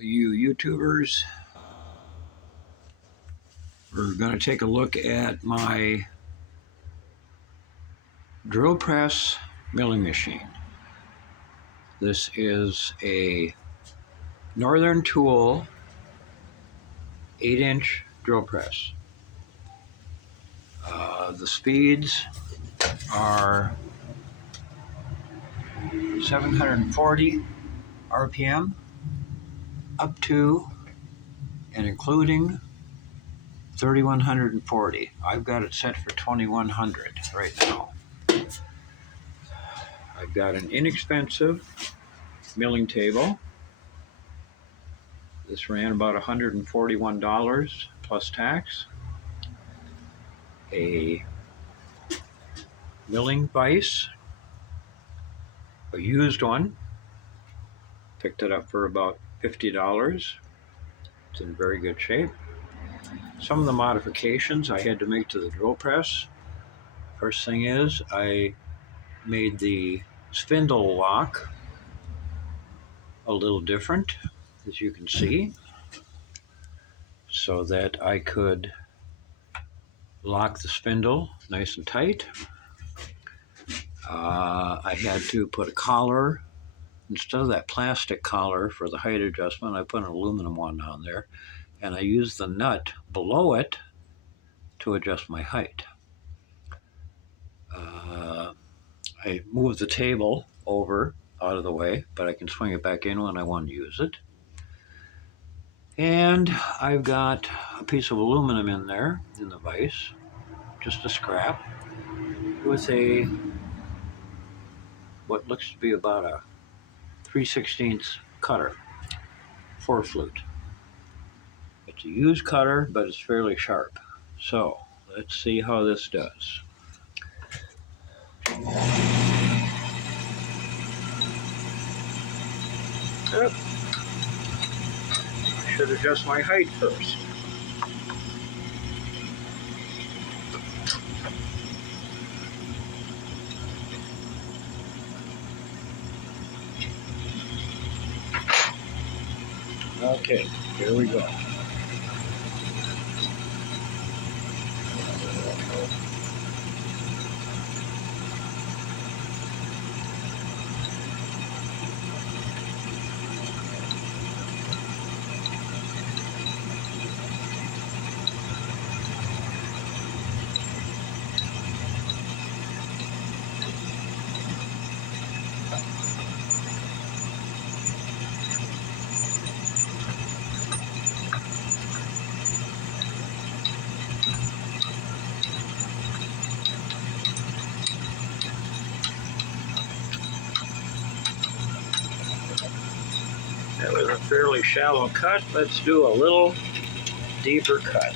You YouTubers, we're going to take a look at my drill press milling machine. This is a Northern Tool 8-inch drill press. The speeds are 740 RPM up to and including 3140. I've got it set for 2100 right now. I've got an inexpensive milling table. This ran about $141 plus tax. A milling vise, a used one. Picked it up for about $50. It's in very good shape. Some of the modifications I had to make to the drill press. First thing is I made the spindle lock a little different, as you can see, so that I could lock the spindle nice and tight. I had to put a collar. Instead of that plastic collar for the height adjustment, I put an aluminum one on there, and I used the nut below it to adjust my height. I moved the table over out of the way, but I can swing it back in when I want to use it. And I've got a piece of aluminum in there in the vise, just a scrap, with a what looks to be about a 3/16 cutter, 4-flute. It's a used cutter, but it's fairly sharp. So let's see how this does. Yep. I should adjust my height first. Okay, here we go. That was a fairly shallow cut. Let's do a little deeper cut.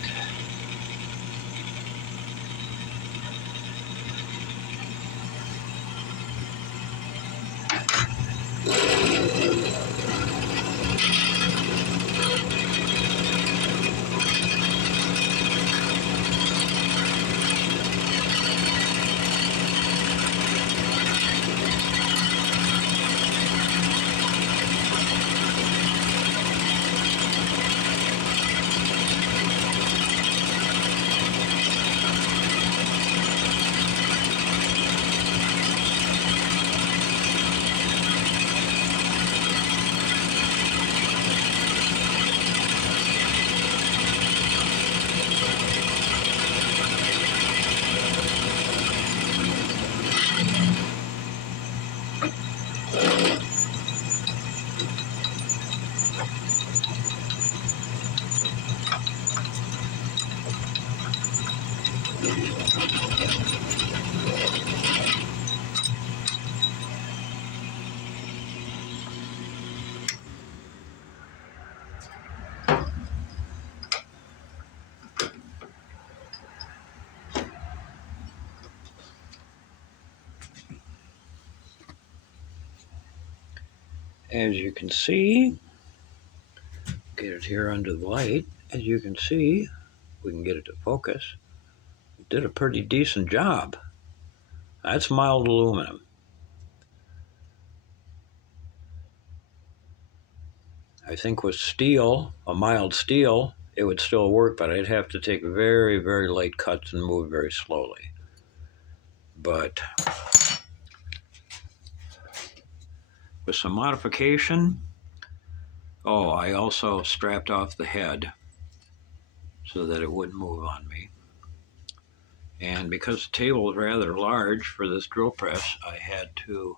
As you can see, get it here under the light. As you can see, we can get it to focus. It did a pretty decent job. That's mild aluminum. I think with steel, a mild steel, it would still work, but I'd have to take very, very light cuts and move very slowly. But with some modification, oh, I also strapped off the head so that it wouldn't move on me. And because the table is rather large for this drill press, I had to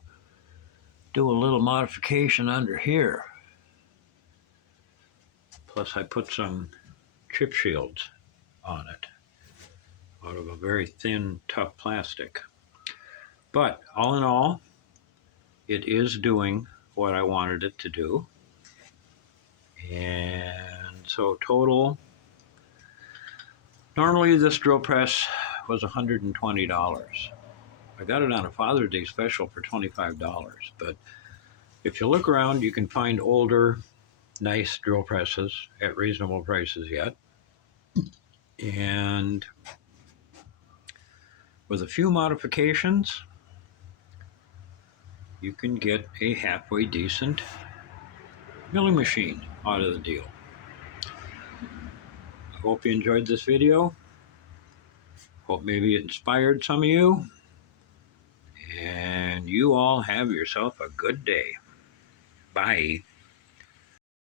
do a little modification under here. Plus I put some chip shields on it out of a very thin, tough plastic. But all in all, it is doing what I wanted it to do. And so total, normally this drill press was $120. I got it on a Father's Day special for $25, but if you look around, you can find older, nice drill presses at reasonable prices yet. And with a few modifications, you can get a halfway decent milling machine out of the deal. I hope you enjoyed this video. Hope maybe it inspired some of you. And you all have yourself a good day. Bye.